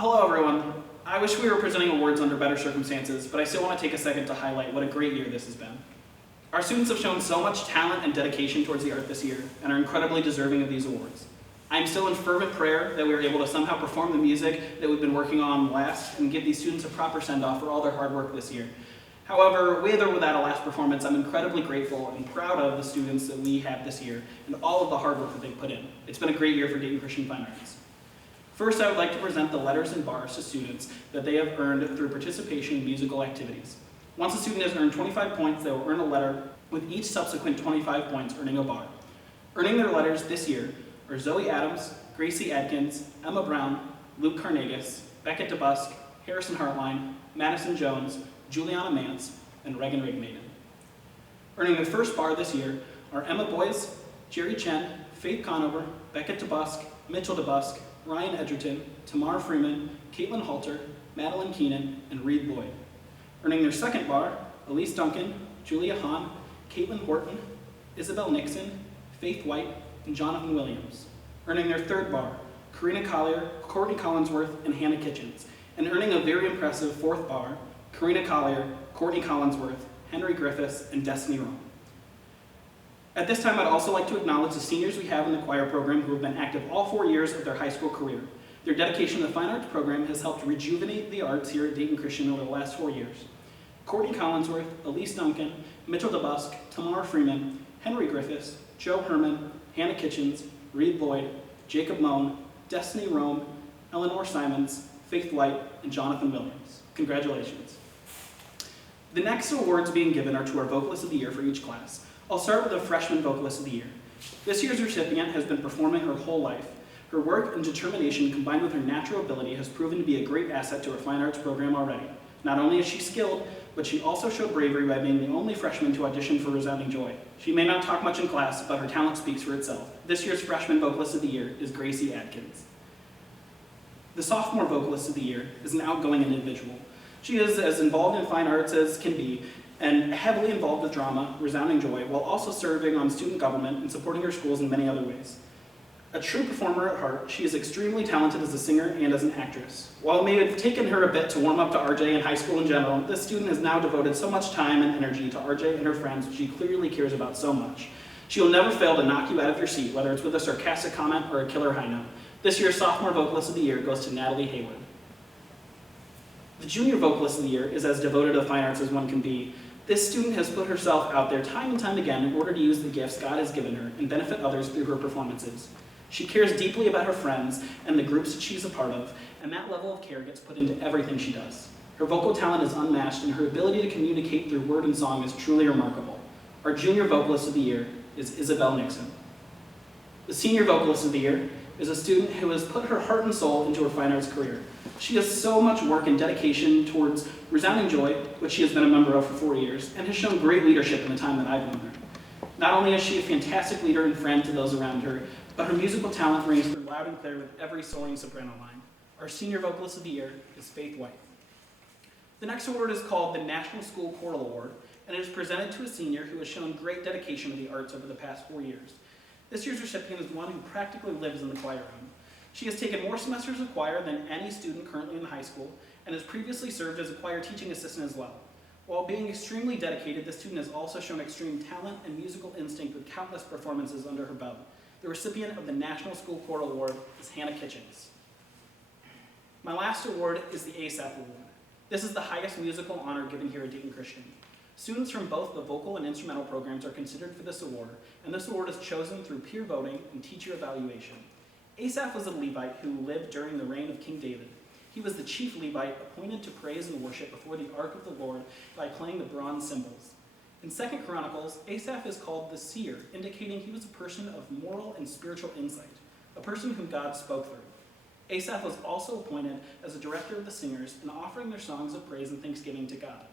Hello everyone. I wish we were presenting awards under better circumstances, but I still want to take a second to highlight what a great year this has been. Our students have shown so much talent and dedication towards the art this year and are incredibly deserving of these awards. I am still in fervent prayer that we are able to somehow perform the music that we've been working on last and give these students a proper send-off for all their hard work this year. However, with or without a last performance, I'm incredibly grateful and proud of the students that we have this year and all of the hard work that they've put in. It's been a great year for Dayton Christian Fine Arts. First, I would like to present the letters and bars to students that they have earned through participation in musical activities. Once a student has earned 25 points, they will earn a letter, with each subsequent 25 points earning a bar. Earning their letters this year are Zoe Adams, Gracie Adkins, Emma Brown, Luke Carnegas, Beckett DeBusk, Harrison Hartline, Madison Jones, Juliana Mance, and Regan Rigmaiden. Earning their first bar this year are Emma Boyce, Jerry Chen, Faith Conover, Beckett DeBusk, Mitchell DeBusk, Ryan Edgerton, Tamar Freeman, Caitlin Halter, Madeline Keenan, and Reed Lloyd. Earning their second bar, Elise Duncan, Julia Hahn, Caitlin Horton, Isabel Nixon, Faith White, and Jonathan Williams. Earning their third bar, Karina Collier, Courtney Collinsworth, and Hannah Kitchens. And earning a very impressive fourth bar, Karina Collier, Courtney Collinsworth, Henry Griffiths, and Destiny Rome. At this time, I'd also like to acknowledge the seniors we have in the choir program who have been active all 4 years of their high school career. Their dedication to the Fine Arts program has helped rejuvenate the arts here at Dayton Christian over the last 4 years. Courtney Collinsworth, Elise Duncan, Mitchell DeBusk, Tamar Freeman, Henry Griffiths, Joe Herman, Hannah Kitchens, Reed Lloyd, Jacob Moan, Destiny Rome, Eleanor Simons, Faith White, and Jonathan Williams. Congratulations. The next awards being given are to our Vocalist of the Year for each class. I'll start with the Freshman Vocalist of the Year. This year's recipient has been performing her whole life. Her work and determination combined with her natural ability has proven to be a great asset to our Fine Arts program already. Not only is she skilled, but she also showed bravery by being the only freshman to audition for Resounding Joy. She may not talk much in class, but her talent speaks for itself. This year's Freshman Vocalist of the Year is Gracie Adkins. The Sophomore Vocalist of the Year is an outgoing individual. She is as involved in fine arts as can be, and heavily involved with drama, Resounding Joy, while also serving on student government and supporting her schools in many other ways. A true performer at heart, she is extremely talented as a singer and as an actress. While it may have taken her a bit to warm up to RJ and high school in general, this student has now devoted so much time and energy to RJ and her friends, which she clearly cares about so much. She will never fail to knock you out of your seat, whether it's with a sarcastic comment or a killer high note. This year's Sophomore Vocalist of the Year goes to Natalie Hayward. The Junior Vocalist of the Year is as devoted to fine arts as one can be. This student has put herself out there time and time again in order to use the gifts God has given her and benefit others through her performances. She cares deeply about her friends and the groups that she's a part of, and that level of care gets put into everything she does. Her vocal talent is unmatched, and her ability to communicate through word and song is truly remarkable. Our Junior Vocalist of the Year is Isabel Nixon. The Senior Vocalist of the Year is a student who has put her heart and soul into her fine arts career. She has so much work and dedication towards Resounding Joy, which she has been a member of for 4 years, and has shown great leadership in the time that I've known her. Not only is she a fantastic leader and friend to those around her, but her musical talent rings through loud and clear with every soaring soprano line. Our Senior Vocalist of the Year is Faith White. The next award is called the National School Choral Award, and it is presented to a senior who has shown great dedication to the arts over the past 4 years. This year's recipient is one who practically lives in the choir room. She has taken more semesters of choir than any student currently in the high school, and has previously served as a choir teaching assistant as well. While being extremely dedicated, this student has also shown extreme talent and musical instinct with countless performances under her belt. The recipient of the National School Choral Award is Hannah Kitchens. My last award is the Asaph Award. This is the highest musical honor given here at Dayton Christian. Students from both the vocal and instrumental programs are considered for this award, and this award is chosen through peer voting and teacher evaluation. Asaph was a Levite who lived during the reign of King David. He was the chief Levite appointed to praise and worship before the Ark of the Lord by playing the bronze cymbals. In 2 Chronicles, Asaph is called the seer, indicating he was a person of moral and spiritual insight, a person whom God spoke through. Asaph was also appointed as a director of the singers in offering their songs of praise and thanksgiving to God.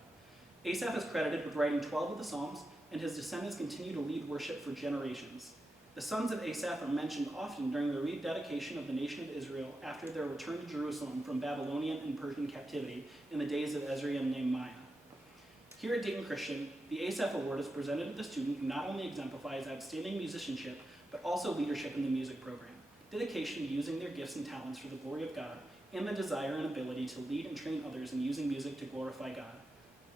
Asaph is credited with writing 12 of the Psalms, and his descendants continue to lead worship for generations. The sons of Asaph are mentioned often during the rededication of the nation of Israel after their return to Jerusalem from Babylonian and Persian captivity in the days of Ezra and Nehemiah. Here at Dayton Christian, the Asaph Award is presented to the student who not only exemplifies outstanding musicianship, but also leadership in the music program. dedication to using their gifts and talents for the glory of God, and the desire and ability to lead and train others in using music to glorify God.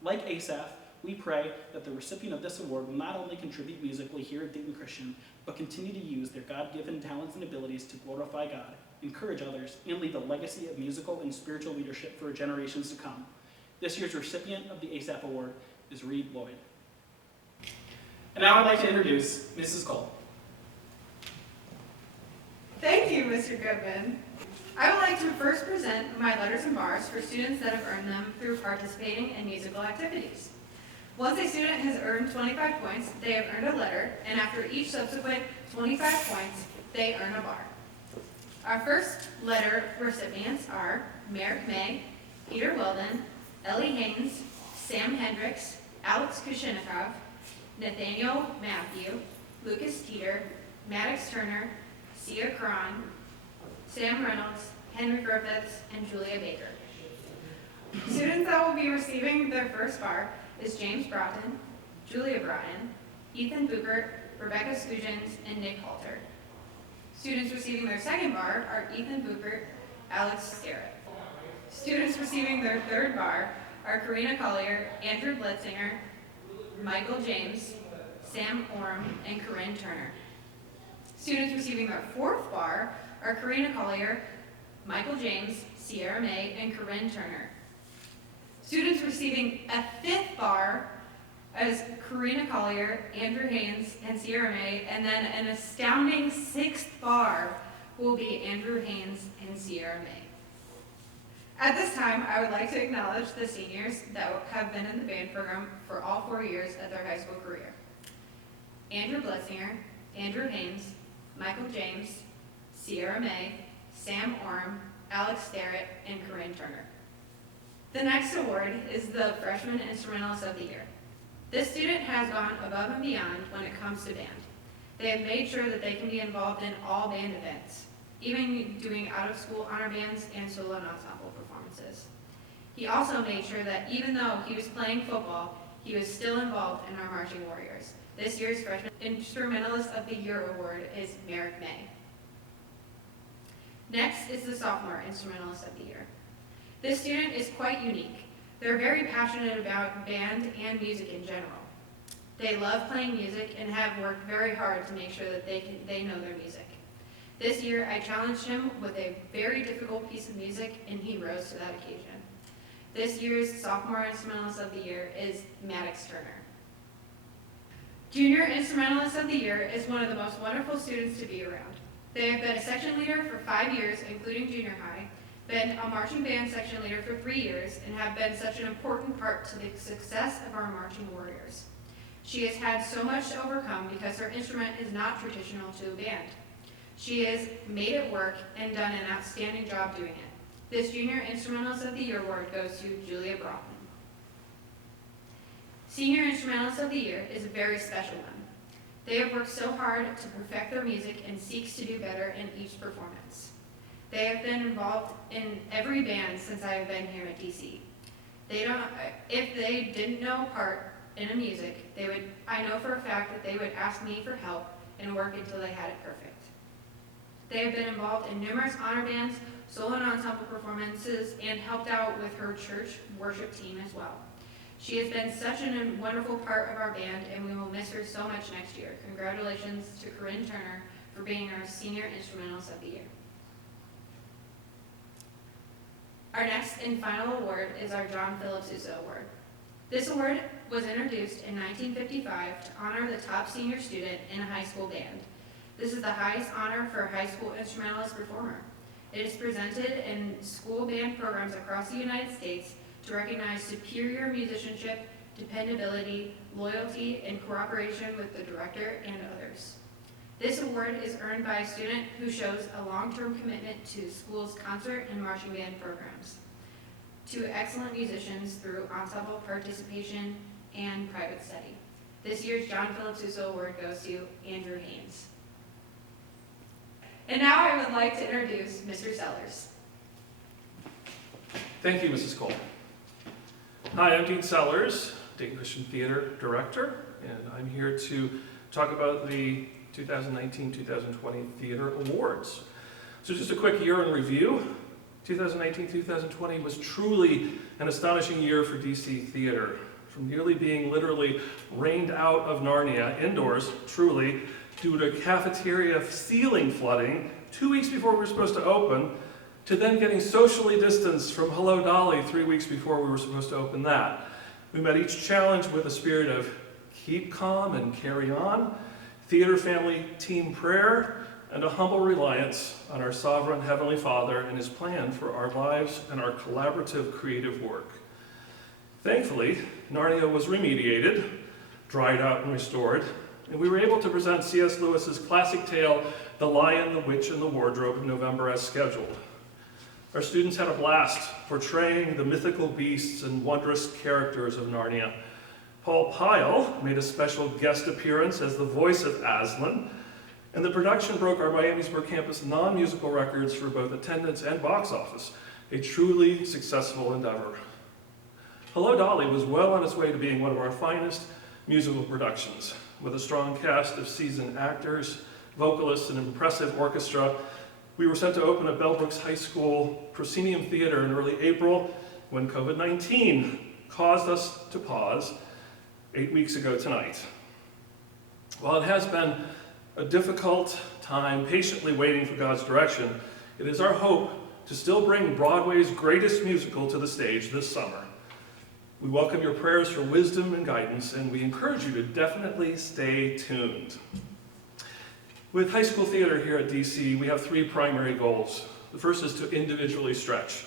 Like Asaph, we pray that the recipient of this award will not only contribute musically here at Dayton Christian, but continue to use their God-given talents and abilities to glorify God, encourage others, and leave a legacy of musical and spiritual leadership for generations to come. This year's recipient of the Asaph Award is Reed Lloyd. And now I'd like to introduce Mrs. Cole. Thank you, Mr. Goodman. I would like to first present my letters and bars for students that have earned them through participating in musical activities. Once a student has earned 25 points, they have earned a letter, and after each subsequent 25 points, they earn a bar. Our first letter recipients are Merrick May, Peter Weldon, Ellie Haynes, Sam Hendricks, Alex Kushinikov, Nathaniel Matthew, Lucas Teeter, Maddox Turner, Sia Cron, Sam Reynolds, Henry Griffiths, and Julia Baker. Students that will be receiving their first bar is James Broughton, Julia Broughton, Ethan Boopert, Rebecca Scugins, and Nick Halter. Students receiving their second bar are Ethan Boopert, Alex Starrett. Students receiving their third bar are Karina Collier, Andrew Blitzinger, Michael James, Sam Orm, and Corinne Turner. Students receiving their fourth bar are Karina Collier, Michael James, Sierra May, and Corinne Turner. Students receiving a fifth bar as Karina Collier, Andrew Haynes, and Sierra May, and then an astounding sixth bar will be Andrew Haynes and Sierra May. At this time, I would like to acknowledge the seniors that have been in the band program for all 4 years of their high school career. Andrew Blitzinger, Andrew Haynes, Michael James, Sierra May, Sam Orm, Alex Starrett, and Corinne Turner. The next award is the Freshman Instrumentalist of the Year. This student has gone above and beyond when it comes to band. They have made sure that they can be involved in all band events, even doing out-of-school honor bands and solo and ensemble performances. He also made sure that even though he was playing football, he was still involved in our marching warriors. This year's Freshman Instrumentalist of the Year award is Merrick May. Next is the Sophomore Instrumentalist of the Year. This student is quite unique. They're very passionate about band and music in general. They love playing music and have worked very hard to make sure that they know their music. This year, I challenged him with a very difficult piece of music, and he rose to that occasion. This year's Sophomore Instrumentalist of the Year is Maddox Turner. Junior Instrumentalist of the Year is one of the most wonderful students to be around. They have been a section leader for 5 years, including junior high, been a marching band section leader for 3 years, and have been such an important part to the success of our marching warriors. She has had so much to overcome because her instrument is not traditional to a band. She has made it work and done an outstanding job doing it. This Junior Instrumentalist of the Year award goes to Julia Broughton. Senior Instrumentalist of the Year is a very special one. They have worked so hard to perfect their music and seeks to do better in each performance. They have been involved in every band since I have been here at DC. If they didn't know a part in a music, I know for a fact that they would ask me for help and work until they had it perfect. They have been involved in numerous honor bands, solo and ensemble performances, and helped out with her church worship team as well. She has been such a wonderful part of our band, and we will miss her so much next year. Congratulations to Corinne Turner for being our Senior Instrumentalist of the Year. Our next and final award is our Philip Sousa Award. This award was introduced in 1955 to honor the top senior student in a high school band. This is the highest honor for a high school instrumentalist performer. It is presented in school band programs across the United States to recognize superior musicianship, dependability, loyalty, and cooperation with the director and others. This award is earned by a student who shows a long-term commitment to the school's concert and marching band programs, to excellent musicians through ensemble participation and private study. This year's Philip Sousa Award goes to Andrew Haynes. And now I would like to introduce Mr. Sellers. Thank you, Mrs. Cole. Hi, I'm Dean Sellers, Dayton Christian Theater Director, and I'm here to talk about the 2019-2020 Theater Awards. So just a quick year in review. 2019-2020 was truly an astonishing year for DC theater. From nearly being literally rained out of Narnia indoors, truly, due to cafeteria ceiling flooding 2 weeks before we were supposed to open, to then getting socially distanced from Hello Dolly 3 weeks before we were supposed to open that. We met each challenge with a spirit of keep calm and carry on, theater family team prayer, and a humble reliance on our sovereign Heavenly Father and His plan for our lives and our collaborative creative work. Thankfully, Narnia was remediated, dried out and restored, and we were able to present C.S. Lewis's classic tale, The Lion, the Witch, and the Wardrobe, in November as scheduled. Our students had a blast portraying the mythical beasts and wondrous characters of Narnia. Paul Pyle made a special guest appearance as the voice of Aslan, and the production broke our Miamisburg campus non-musical records for both attendance and box office, a truly successful endeavor. Hello Dolly was well on its way to being one of our finest musical productions. With a strong cast of seasoned actors, vocalists, and an impressive orchestra, we were set to open at Bell Brooks High School Proscenium Theater in early April when COVID-19 caused us to pause 8 weeks ago tonight. While it has been a difficult time patiently waiting for God's direction, it is our hope to still bring Broadway's greatest musical to the stage this summer. We welcome your prayers for wisdom and guidance, and we encourage you to definitely stay tuned. With high school theater here at DC, we have 3 primary goals. The first is to individually stretch.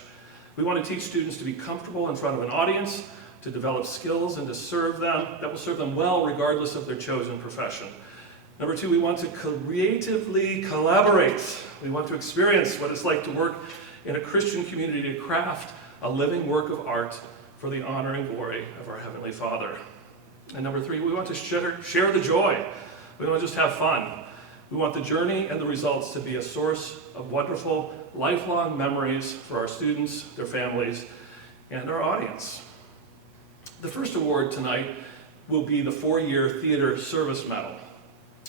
We want to teach students to be comfortable in front of an audience, to develop skills and to serve them, that will serve them well regardless of their chosen profession. Number 2, we want to creatively collaborate. We want to experience what it's like to work in a Christian community to craft a living work of art for the honor and glory of our Heavenly Father. And number 3, we want to share the joy. We don't just have fun. We want the journey and the results to be a source of wonderful, lifelong memories for our students, their families, and our audience. The first award tonight will be the 4-year Theater Service Medal.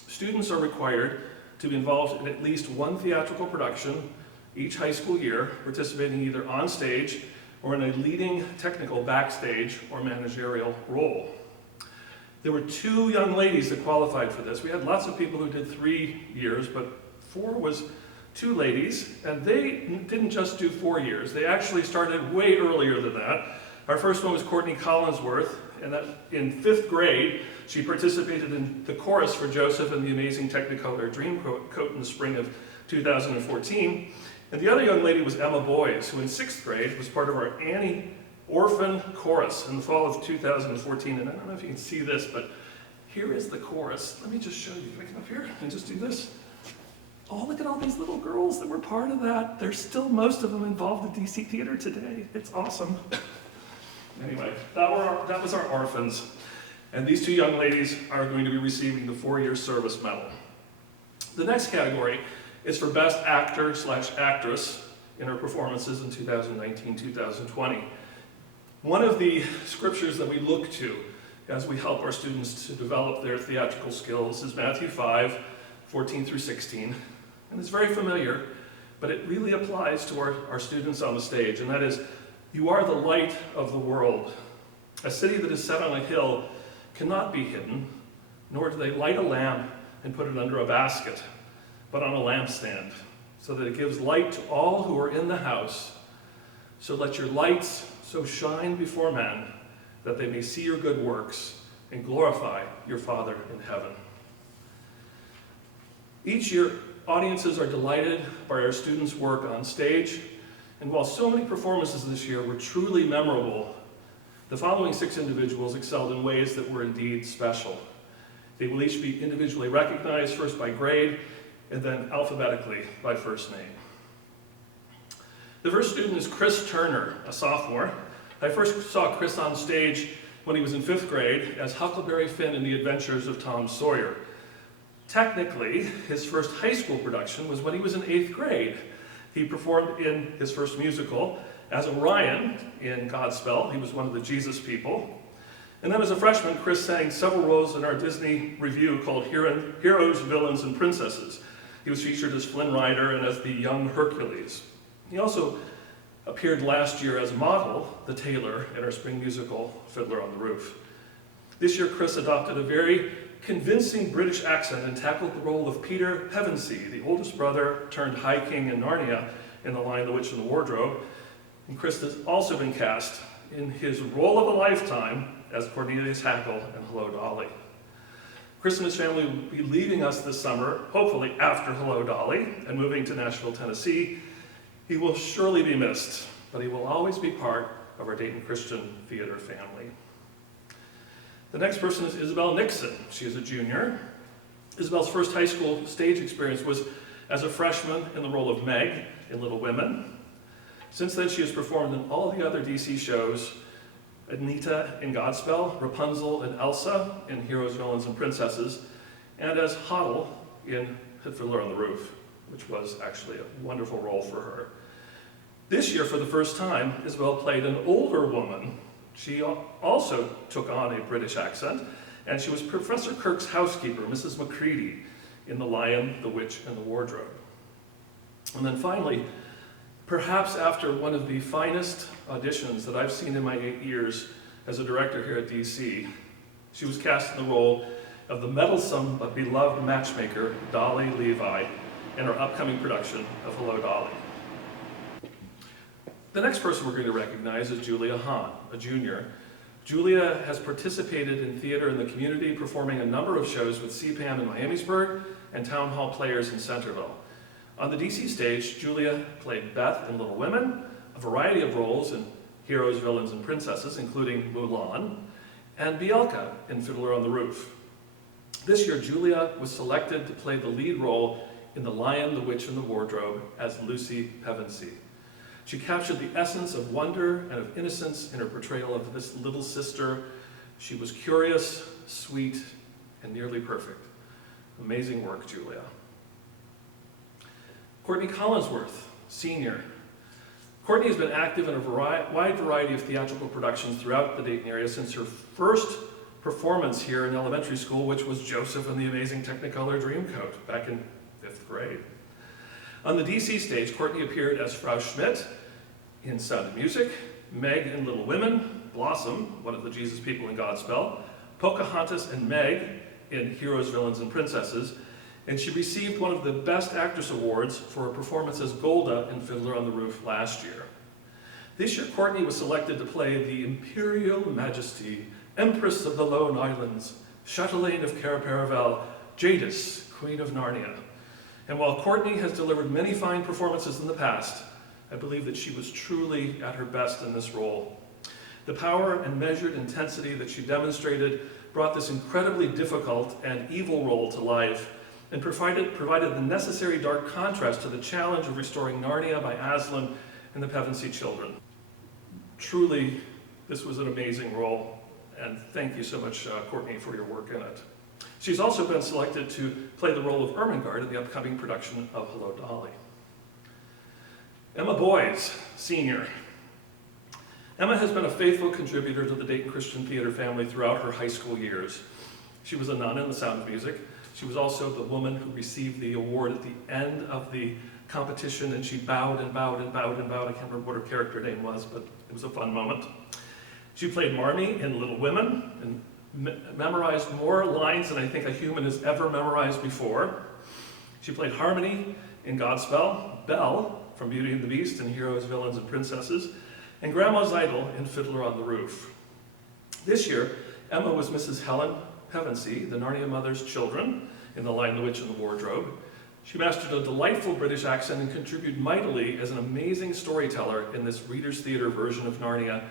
Students are required to be involved in at least one theatrical production each high school year, participating either on stage or in a leading technical backstage or managerial role. There were 2 young ladies that qualified for this. We had lots of people who did 3 years, but 4 was 2 ladies, and they didn't just do 4 years. They actually started way earlier than that. Our first one was Courtney Collinsworth, and that in 5th grade, she participated in the chorus for Joseph and the Amazing Technicolor Dreamcoat in the spring of 2014. And the other young lady was Emma Boyes, who in 6th grade was part of our Annie Orphan Chorus in the fall of 2014. And I don't know if you can see this, but here is the chorus. Let me just show you. Can I come up here and just do this? Oh, look at all these little girls that were part of that. There's still most of them involved in DC Theater today. It's awesome. Anyway, that was our orphans. And these 2 young ladies are going to be receiving the 4-year service medal. The next category is for Best Actor/Actress in our performances in 2019-2020. One of the scriptures that we look to as we help our students to develop their theatrical skills is Matthew 5:14-16. And it's very familiar, but it really applies to our students on the stage, and that is, you are the light of the world. A city that is set on a hill cannot be hidden, nor do they light a lamp and put it under a basket, but on a lampstand, so that it gives light to all who are in the house. So let your lights so shine before men that they may see your good works and glorify your Father in heaven. Each year, audiences are delighted by our students' work on stage, and while so many performances this year were truly memorable, the following 6 individuals excelled in ways that were indeed special. They will each be individually recognized, first by grade, and then alphabetically by first name. The first student is Chris Turner, a sophomore. I first saw Chris on stage when he was in 5th grade as Huckleberry Finn in The Adventures of Tom Sawyer. Technically, his first high school production was when he was in 8th grade. He performed in his first musical as Orion in Godspell. He was one of the Jesus people. And then as a freshman, Chris sang several roles in our Disney review called Heroes, Villains, and Princesses. He was featured as Flynn Rider and as the young Hercules. He also appeared last year as model, the Tailor, in our spring musical, Fiddler on the Roof. This year, Chris adopted a very convincing British accent and tackled the role of Peter Pevensey, the oldest brother turned High King in Narnia in The Lion, the Witch, and the Wardrobe. And Chris has also been cast in his role of a lifetime as Cornelius Hackle in Hello, Dolly. Chris and his family will be leaving us this summer, hopefully after Hello, Dolly, and moving to Nashville, Tennessee. He will surely be missed, but he will always be part of our Dayton Christian Theater family. The next person is Isabel Nixon. She is a junior. Isabel's first high school stage experience was as a freshman in the role of Meg in Little Women. Since then, she has performed in all the other DC shows: Anita in Godspell, Rapunzel and Elsa in Heroes, Villains, and Princesses, and as Hoddle in Fiddler on the Roof, which was actually a wonderful role for her. This year, for the first time, Isabel played an older woman. She also took on a British accent, and she was Professor Kirk's housekeeper, Mrs. Macready, in The Lion, the Witch, and the Wardrobe. And then finally, perhaps after one of the finest auditions that I've seen in my 8 years as a director here at DC, she was cast in the role of the meddlesome but beloved matchmaker, Dolly Levi, in our upcoming production of Hello, Dolly. The next person we're going to recognize is Julia Hahn, a junior. Julia has participated in theater in the community, performing a number of shows with CPAM in Miamisburg and Town Hall Players in Centerville. On the DC stage, Julia played Beth in Little Women, a variety of roles in Heroes, Villains, and Princesses, including Mulan, and Bielka in Fiddler on the Roof. This year, Julia was selected to play the lead role in The Lion, the Witch, and the Wardrobe as Lucy Pevensey. She captured the essence of wonder and of innocence in her portrayal of this little sister. She was curious, sweet, and nearly perfect. Amazing work, Julia. Courtney Collinsworth, senior. Courtney has been active in a wide variety of theatrical productions throughout the Dayton area since her first performance here in elementary school, which was Joseph and the Amazing Technicolor Dreamcoat back in 5th grade. On the DC stage, Courtney appeared as Frau Schmidt in Sound of Music, Meg in Little Women, Blossom, one of the Jesus people in Godspell, Pocahontas and Meg in Heroes, Villains, and Princesses, and she received one of the Best Actress Awards for her performance as Golda in Fiddler on the Roof last year. This year, Courtney was selected to play the Imperial Majesty, Empress of the Lone Islands, Chatelaine of Cair-Paravel, Jadis, Queen of Narnia. And while Courtney has delivered many fine performances in the past, I believe that she was truly at her best in this role. The power and measured intensity that she demonstrated brought this incredibly difficult and evil role to life and provided the necessary dark contrast to the challenge of restoring Narnia by Aslan and the Pevensey children. Truly, this was an amazing role, and thank you so much, Courtney, for your work in it. She's also been selected to play the role of Ermengarde in the upcoming production of Hello, Dolly. Emma Boyes, senior. Emma has been a faithful contributor to the Dayton Christian Theater family throughout her high school years. She was a nun in The Sound of Music. She was also the woman who received the award at the end of the competition, and she bowed and bowed and bowed and bowed. I can't remember what her character name was, but it was a fun moment. She played Marmee in Little Women and memorized more lines than I think a human has ever memorized before. She played Harmony in Godspell, Belle from Beauty and the Beast and Heroes, Villains, and Princesses, and Grandma Zeidel in Fiddler on the Roof. This year, Emma was Mrs. Helen Pevensey, the Narnia Mother's children, in The Lion, the Witch, and the Wardrobe. She mastered a delightful British accent and contributed mightily as an amazing storyteller in this Reader's Theatre version of Narnia,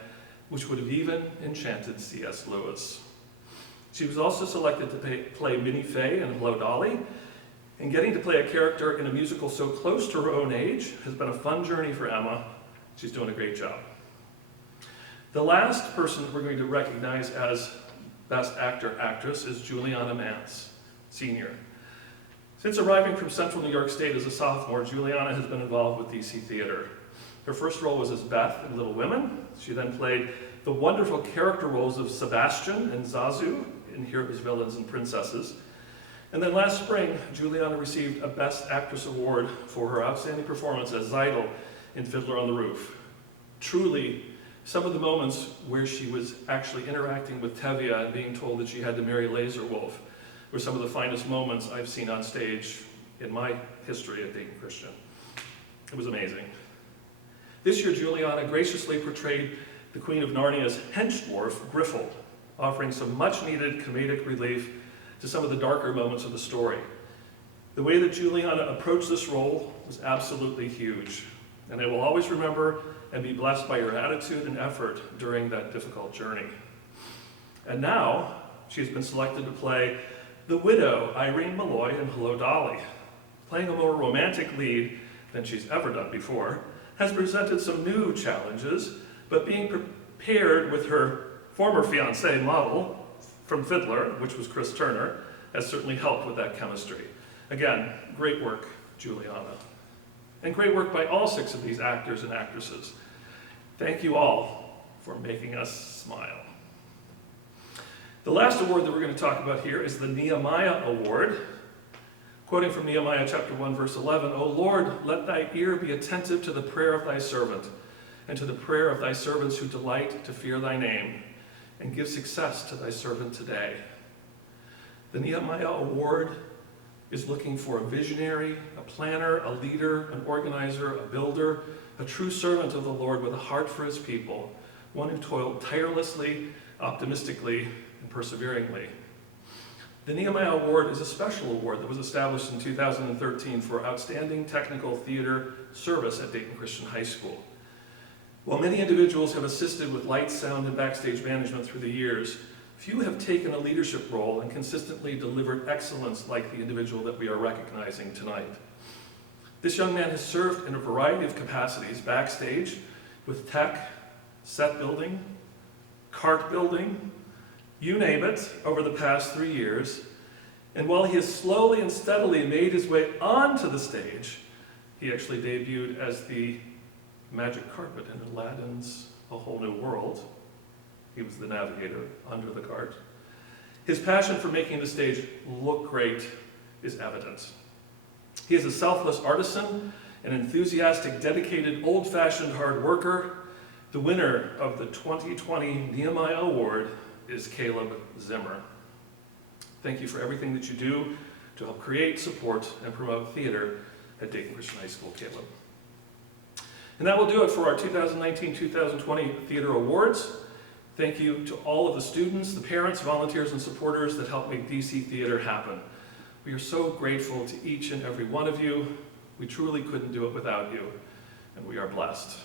which would have even enchanted C.S. Lewis. She was also selected to play Minnie Fay in Hello, Dolly, and getting to play a character in a musical so close to her own age has been a fun journey for Emma. She's doing a great job. The last person we're going to recognize as Best Actor, Actress is Juliana Mance, senior. Since arriving from Central New York State as a sophomore, Juliana has been involved with DC Theater. Her first role was as Beth in Little Women. She then played the wonderful character roles of Sebastian and Zazu in Heroes, Villains, and Princesses. And then last spring, Juliana received a Best Actress Award for her outstanding performance as Zeidel in Fiddler on the Roof. Truly, some of the moments where she was actually interacting with Tevye and being told that she had to marry Laserwolf were some of the finest moments I've seen on stage in my history at Dayton Christian. It was amazing. This year, Juliana graciously portrayed the Queen of Narnia's hench-dwarf, Griffle, offering some much-needed comedic relief to some of the darker moments of the story. The way that Juliana approached this role was absolutely huge, and I will always remember and be blessed by her attitude and effort during that difficult journey. And now, she has been selected to play the widow, Irene Malloy, in Hello, Dolly. Playing a more romantic lead than she's ever done before has presented some new challenges, but being paired with her former fiancé model from Fiddler, which was Chris Turner, has certainly helped with that chemistry. Again, great work, Juliana. And great work by all 6 of these actors and actresses. Thank you all for making us smile. The last award that we're going to talk about here is the Nehemiah Award. Quoting from Nehemiah chapter 1, verse 11, "O Lord, let thy ear be attentive to the prayer of thy servant, and to the prayer of thy servants who delight to fear thy name, and give success to thy servant today." The Nehemiah Award is looking for a visionary, a planner, a leader, an organizer, a builder, a true servant of the Lord with a heart for his people, one who toiled tirelessly, optimistically, and perseveringly. The Nehemiah Award is a special award that was established in 2013 for outstanding technical theater service at Dayton Christian High School. While many individuals have assisted with lights, sound, and backstage management through the years, few have taken a leadership role and consistently delivered excellence like the individual that we are recognizing tonight. This young man has served in a variety of capacities backstage with tech, set building, cart building, you name it, over the past 3 years. And while he has slowly and steadily made his way onto the stage, he actually debuted as the magic carpet in Aladdin's A Whole New World. He was the navigator under the cart. His passion for making the stage look great is evident. He is a selfless artisan, an enthusiastic, dedicated, old-fashioned hard worker. The winner of the 2020 Nehemiah Award is Caleb Zimmer. Thank you for everything that you do to help create, support, and promote theater at Dayton Christian High School, Caleb. And that will do it for our 2019-2020 Theater Awards. Thank you to all of the students, the parents, volunteers, and supporters that helped make DC Theater happen. We are so grateful to each and every one of you. We truly couldn't do it without you, and we are blessed.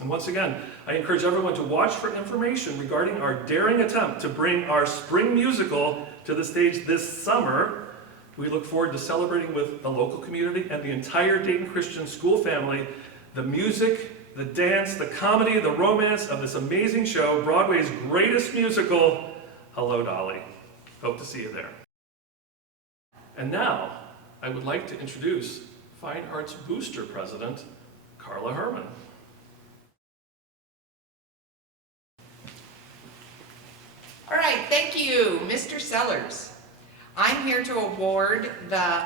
And once again, I encourage everyone to watch for information regarding our daring attempt to bring our spring musical to the stage this summer. We look forward to celebrating with the local community and the entire Dayton Christian school family the music, the dance, the comedy, the romance of this amazing show, Broadway's greatest musical, Hello, Dolly. Hope to see you there. And now, I would like to introduce Fine Arts Booster President, Carla Herman. All right, thank you, Mr. Sellers. I'm here to award the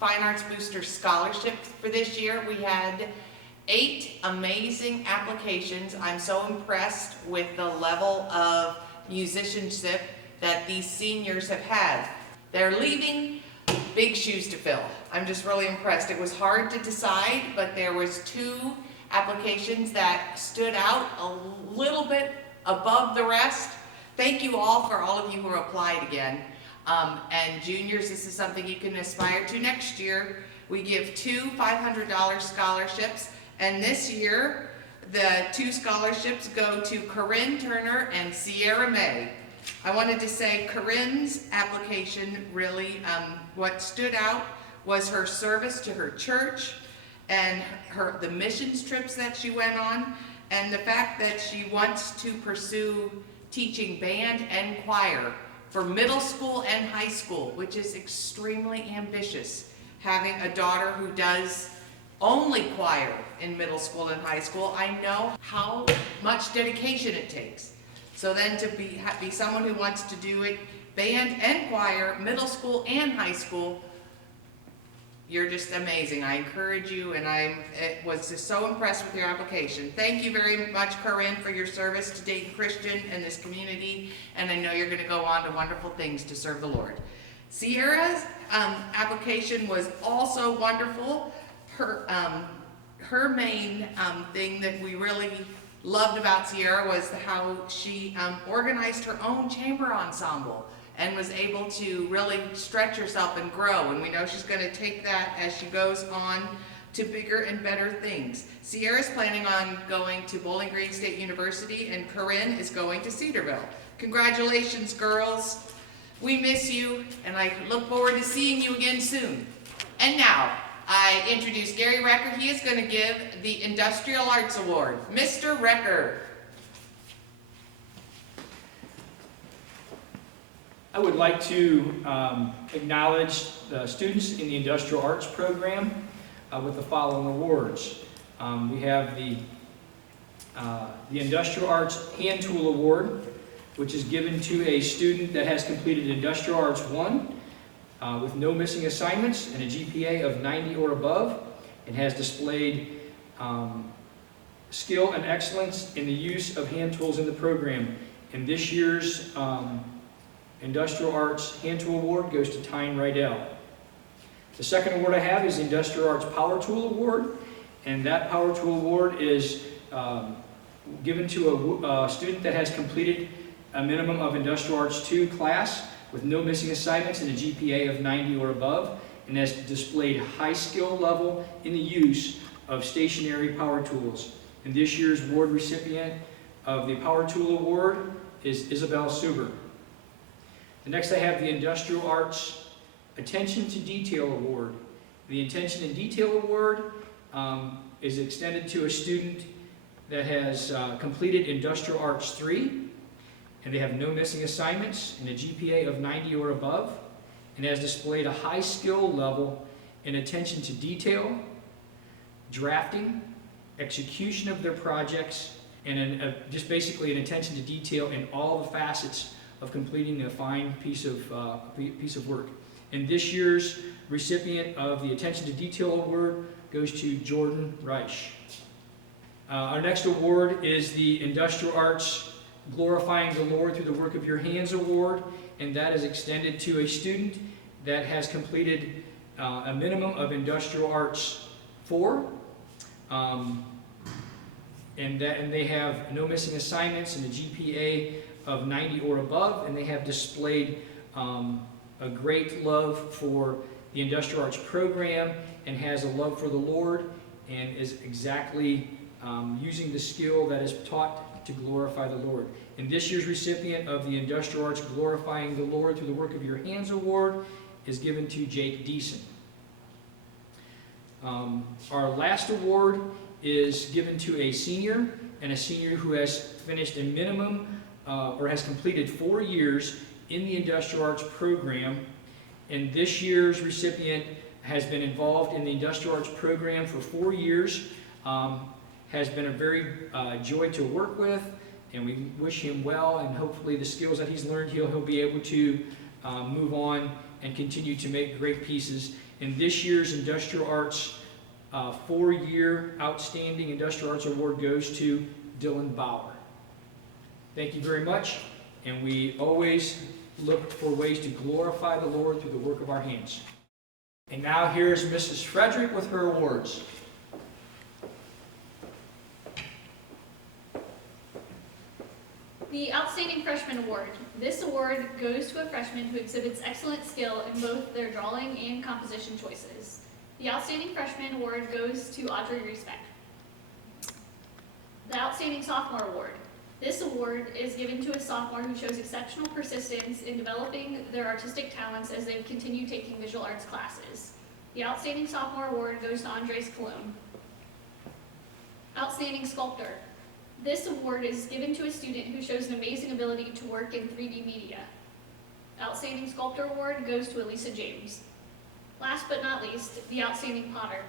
Fine Arts Booster Scholarship for this year. We had 8 amazing applications. I'm so impressed with the level of musicianship that these seniors have had. They're leaving big shoes to fill. I'm just really impressed. It was hard to decide, but there was 2 applications that stood out a little bit above the rest. Thank you all for all of you who applied again. And juniors, this is something you can aspire to next year. We give 2 $500 scholarships, and this year the 2 scholarships go to Corinne Turner and Sierra May. I wanted to say Corinne's application really, what stood out was her service to her church and the missions trips that she went on, and the fact that she wants to pursue teaching band and choir for middle school and high school, which is extremely ambitious. Having a daughter who does only choir in middle school and high school, I know how much dedication it takes. So then to be someone who wants to do it band and choir, middle school and high school. You're just amazing. I encourage you, and I was just so impressed with your application. Thank you very much, Corinne, for your service to Dayton Christian and this community, and I know you're going to go on to wonderful things to serve the Lord. Sierra's application was also wonderful. Her main thing that we really loved about Sierra was how she organized her own chamber ensemble and was able to really stretch herself and grow. And we know she's going to take that as she goes on to bigger and better things. Sierra's planning on going to Bowling Green State University, and Corinne is going to Cedarville. Congratulations, girls. We miss you, and I look forward to seeing you again soon. And now, I introduce Gary Recker. He is going to give the Industrial Arts Award. Mr. Recker. I would like to acknowledge the students in the Industrial Arts program with the following awards. We have the Industrial Arts Hand Tool Award, which is given to a student that has completed Industrial Arts 1 with no missing assignments and a GPA of 90 or above, and has displayed skill and excellence in the use of hand tools in the program. And this year's Industrial Arts Hand Tool Award goes to Tyne Rydell. The second award I have is the Industrial Arts Power Tool Award, and that Power Tool Award is given to a student that has completed a minimum of Industrial Arts 2 class with no missing assignments and a GPA of 90 or above, and has displayed high skill level in the use of stationary power tools. And this year's award recipient of the Power Tool Award is Isabel Suber. And next I have the Industrial Arts Attention to Detail Award. The Attention to Detail Award is extended to a student that has completed Industrial Arts 3, and they have no missing assignments and a GPA of 90 or above, and has displayed a high skill level in attention to detail, drafting, execution of their projects, and just basically an attention to detail in all the facets of completing a fine piece of work. And this year's recipient of the Attention to Detail Award goes to Jordan Reich. Our next award is the Industrial Arts Glorifying the Lord Through the Work of Your Hands Award, and that is extended to a student that has completed a minimum of Industrial Arts 4, and they have no missing assignments and a GPA of 90 or above, and they have displayed a great love for the Industrial Arts program and has a love for the Lord and is exactly using the skill that is taught to glorify the Lord. And this year's recipient of the Industrial Arts Glorifying the Lord Through the Work of Your Hands Award is given to Jake Deason. Our last award is given to a senior, and a senior who has finished a minimum or has completed 4 years in the Industrial Arts program. And this year's recipient has been involved in the Industrial Arts program for 4 years, has been a very joy to work with, and we wish him well, and hopefully the skills that he's learned, he'll be able to move on and continue to make great pieces. And this year's Industrial Arts 4-year Outstanding Industrial Arts Award goes to Dylan Bauer. Thank you very much, and we always look for ways to glorify the Lord through the work of our hands. And now here's Mrs. Frederick with her awards. The Outstanding Freshman Award. This award goes to a freshman who exhibits excellent skill in both their drawing and composition choices. The Outstanding Freshman Award goes to Audrey Reesbeck. The Outstanding Sophomore Award. This award is given to a sophomore who shows exceptional persistence in developing their artistic talents as they continue taking visual arts classes. The Outstanding Sophomore Award goes to Andres Colon. Outstanding Sculptor. This award is given to a student who shows an amazing ability to work in 3D media. Outstanding Sculptor Award goes to Elisa James. Last but not least, the Outstanding Potter.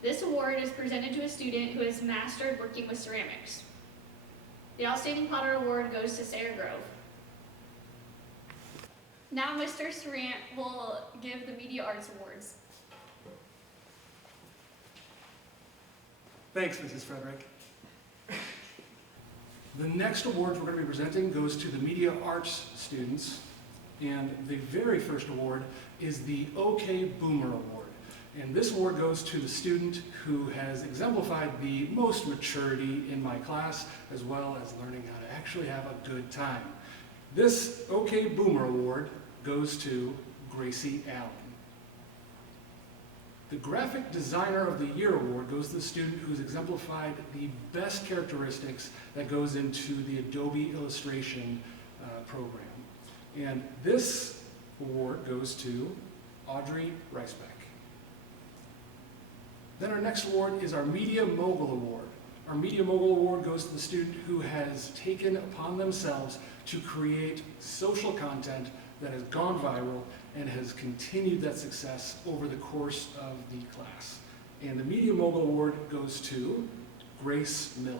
This award is presented to a student who has mastered working with ceramics. The Outstanding Potter Award goes to Sarah Grove. Now Mr. Sarant will give the Media Arts Awards. Thanks, Mrs. Frederick. The next award we're going to be presenting goes to the Media Arts students, and the very first award is the OK Boomer Award. And this award goes to the student who has exemplified the most maturity in my class, as well as learning how to actually have a good time. This OK Boomer Award goes to Gracie Allen. The Graphic Designer of the Year Award goes to the student who's exemplified the best characteristics that goes into the Adobe Illustration program. And this award goes to Audrey Reisbeck. Then our next award is our Media Mogul Award. Our Media Mogul Award goes to the student who has taken upon themselves to create social content that has gone viral and has continued that success over the course of the class. And the Media Mogul Award goes to Grace Miller.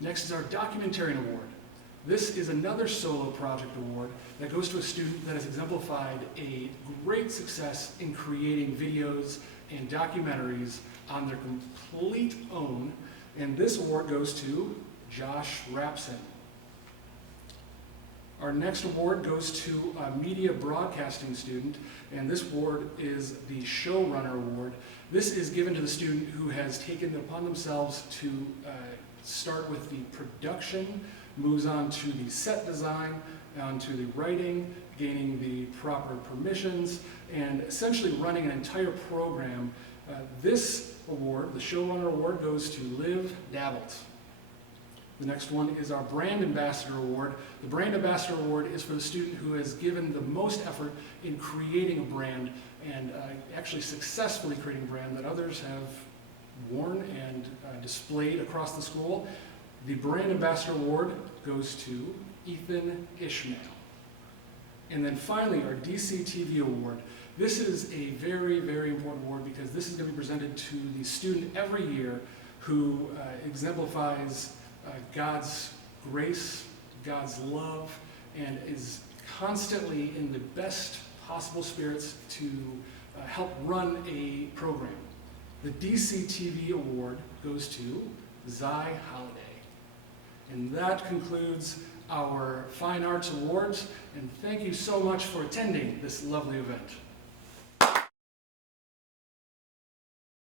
Next is our Documentarian Award. This is another solo project award that goes to a student that has exemplified a great success in creating videos and documentaries on their complete own, and this award goes to Josh Rapson. Our next award goes to a media broadcasting student, and this award is the Showrunner Award. This is given to the student who has taken it upon themselves to start with the production, moves on to the set design, on to the writing, gaining the proper permissions, and essentially running an entire program. This award, the Showrunner Award, goes to Liv Davelt. The next one is our Brand Ambassador Award. The Brand Ambassador Award is for the student who has given the most effort in creating a brand and actually successfully creating a brand that others have worn and displayed across the school. The Brand Ambassador Award goes to Ethan Ishmael. And then finally, our DC TV Award. This is a very, very important award because this is going to be presented to the student every year who exemplifies God's grace, God's love, and is constantly in the best possible spirits to help run a program. The DC TV Award goes to Zai Holiday. And that concludes our Fine Arts Awards, and thank you so much for attending this lovely event.